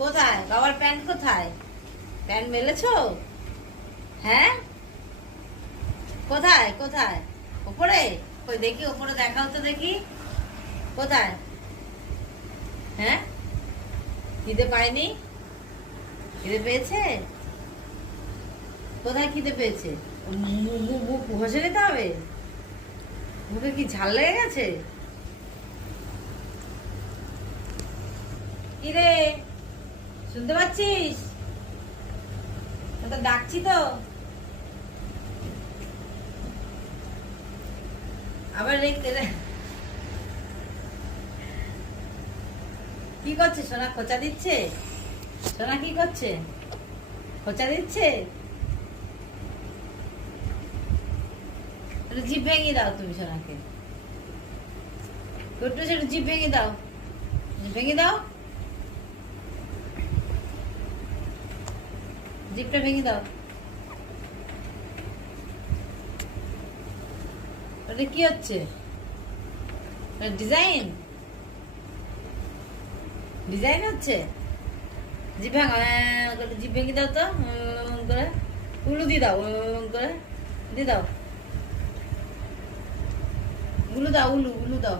কোথায় বাবার প্যান্ট? কোথায় প্যান্ট মেলেছো? হ্যাঁ, কোথায় কোথায়? ওপরে? কই দেখি, ওপরে দেখাও তো দেখি। কোথায়? হ্যাঁ, খিদে পায়নি? খিদে পেয়েছে? কোথায় খিদে পেয়েছে? মুখ ঘষে নিতে হবে? মুখে কি ঝাল লেগে গেছে? কিরে, শুনতে পাচ্ছিস? তোকে ডাকছি তো। আবার কি করছে সোনা? খোঁচা দিচ্ছে? সোনা কি করছে? খোঁচা দিচ্ছে? জিভ ভেঙে দাও তুমি সোনাকে। একটু সেটা জিভ ভেঙে দাও, ভেঙে দাও, জিভটা ভেঙে দাও। ওটা কি হচ্ছে? ডিজাইন ডিজাইন হচ্ছে? জিভ ভাঙা, জিভ ভেঙে দাও তো করে। উলু দিয়ে দাও করে দিয়ে দাও। উলু দাও, উলু উলু দাও।